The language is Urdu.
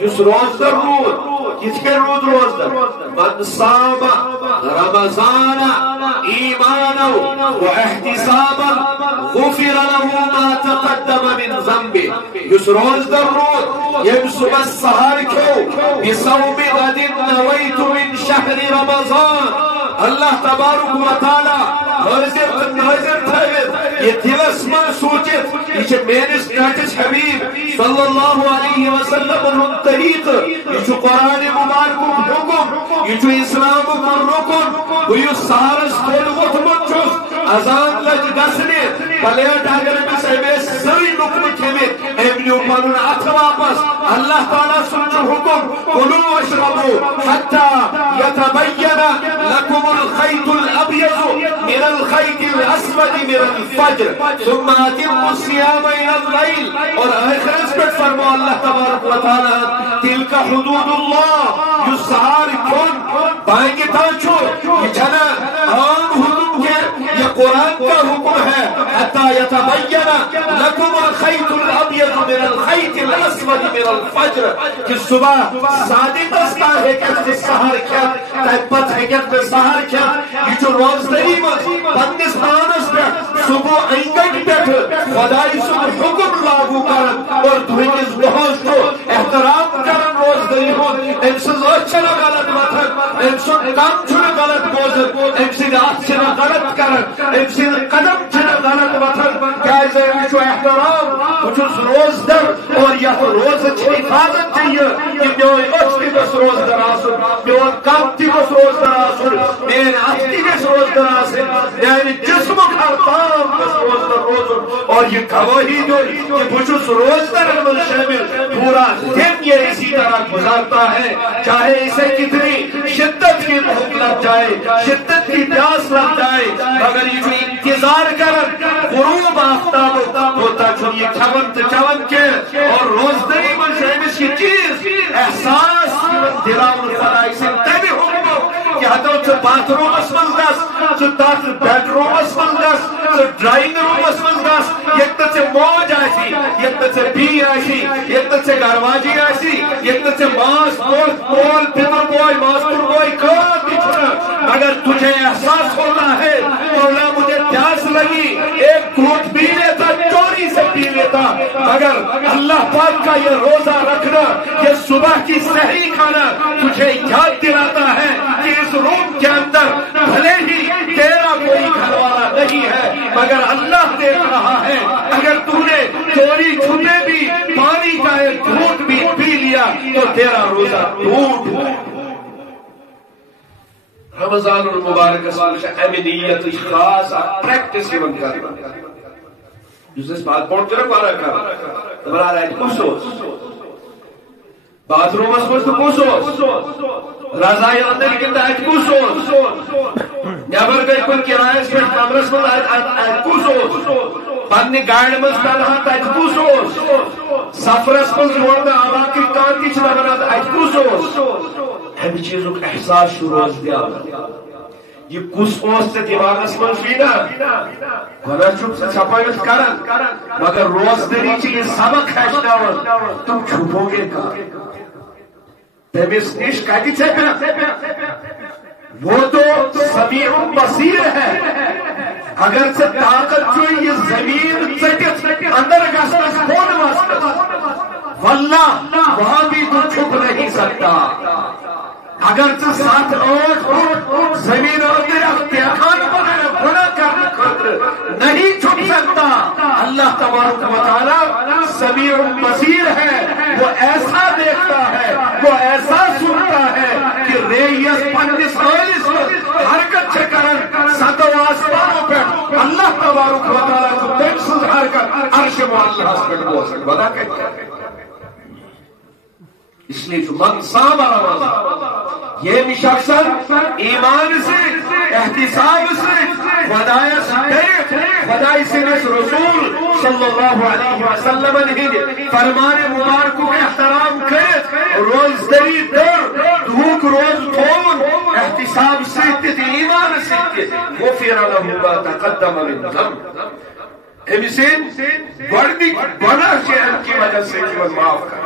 يس روزدر رود يتكن رود روزدر من صام رمضان إيمانا واحتسابا غفر له ما تقدم من ذنبه. يس روزدر رود يمسو السهر كو بصوم غد نويت من شهر رمضان. الله تبارك وتعالى حاضر تھوت یہ دلس من سوچت یہ میرس ناتس حبیب صلی اللہ علیہ وسلم طریق یہ قرآن مبارک حکم یہ اسلام رکن بہ سہرس تھوڑ ووتمت اذان لج گسنے پلیٹ اگر امس سری لقمہ کھمت ام نیو پن اتھ واپس. اللہ تعالیٰ سن حکم کلوا واشربوا حتى يتبين لكم الخيط الابيض من الخيط الاسود من الفجر ثم اتموا الصيام الى الليل. اور آخر اس پر فرمو اللہ تبارک و تعالی تلك حدود اللہ یہ سہار کون بائیں تاچو یہ چھنا عام حکم کے یہ قرآن کا حکم ہے. حتى يتبين لكم الخيط الابيض من الخيط الاسود من الفجر کہ صبح صادق دستا ہے کہ سہار کیا تپت ہے کہ سہار کیا یہ جو روزداری من پنس پانس پہ صبح اینگن پہ خدای سن حکم لاگو کرن اور دھوئنس بہت کو احترام کرن روزداری من امسن اچھنا غلط مطلب امسن کام چھنا غلط بوزن امسن آت چھنا غلط کرن امسن قدم چھنا غلط مطلب کیسے یہ احترام کچھ روزدر اور یہ روز چھے حفاظت چاہیے کہ میون اچھ تی بس روزدر آسن میون کام تی بس روزدر آسن میون اچھ تی بس روزدر آسن میون جسم ہر کام بس روزدر روزن. اور یہ گواہی دو کہ بچس روزدر میں شامل پورا دن یہ اسی طرح گزارتا ہے چاہے اسے کتنی شدت کی بھوک لگ جائے شدت کی پیاس لگ جائے مگر یہ جو انتظار کر غروب آفتاب ہوتا چھو یہ چون کے اور روزدری من شامل یہ چیز احساس دلاؤن خدای سے تبھی حکم کہ حتی چھو باتھ روم اسمن گس چھو تاک بیڈ روم اسمن گس چھو ڈرائنگ روم اسمن گس یک تا چھے موج آسی یک تا چھے بی آسی یک تا چھے گارواجی آسی یک تا چھے ماس بول پیتر بوئی ماسکر بوئی کار بھی چھنا مگر تجھے احساس ہونا ہے مولا مجھے پیاس لگی ایک گھوٹ پی لیتا چوری سے پی لیتا مگر اللہ پاک کا یہ روزہ رکھنا یہ صبح کی سحری کھانا تجھے یاد دلاتا ہے کہ اس روم کے اندر بھلے ہی تیرا کوئی گھر والا نہیں ہے مگر اللہ دیکھ رہا ہے. اگر تو نے چوری چھپے بھی پانی کا ایک گھونٹ بھی پی لیا تو تیرا روزہ ٹوٹ. رمضان المبارک امنیت خاص پریکٹس کی بند کرنا جس بات پہنچ کر پارا کر بنا رہا ہے کسوس باتھ روم اس پر کسوس رضائی اندر کندہ ہے کسوس نیبر گئی کن کرائس پر کمرس پر کسوس پنی گاڑی مز پہنہا تا کسوس سفرس پر جوڑنا آواقی کانتی چھنا بنا تا کسوس ہمیں چیزوں کا احساس شروع از دیا یہ کس اوست دیوانس من فینا گناہ چھپ سے چھپائیت کرن مگر روزدری چیز سبق خیشناون تم چھپو گے کا تمیس نیش کہتی چھے پہ وہ تو سمیع بصیر ہے اگر سے طاقت جو یہ زمین چکت اندر گسنس کون واسطہ واللہ وہاں بھی تو چھپ نہیں سکتا اگر تو ساتھ اوٹ زمین اندر اختیار گناہ کرنے خاطر نہیں چھپ سکتا. اللہ تبارک و تعالی سمیع بصیر ہے وہ ایسا دیکھتا ہے وہ ایسا سنتا ہے کہ ریس پنس آلس حرکت سے کرن ستو آسمانوں پہ اللہ تبارک و تعالی کو تنسل حرکت عرش معلہ پر بوسک بدا کہتے ہیں. اس لیے جو من صام رمضان یہ شخص ایمان سے احتساب سے خدای سے رسول صلی اللہ علیہ وسلم نے فرمان مبارک کے احترام کرے روزدری در دھوک روز تھون احتساب سے ایمان سے غفر له ما تقدم من ذنب امسین گناہ کی وجہ سے معاف کر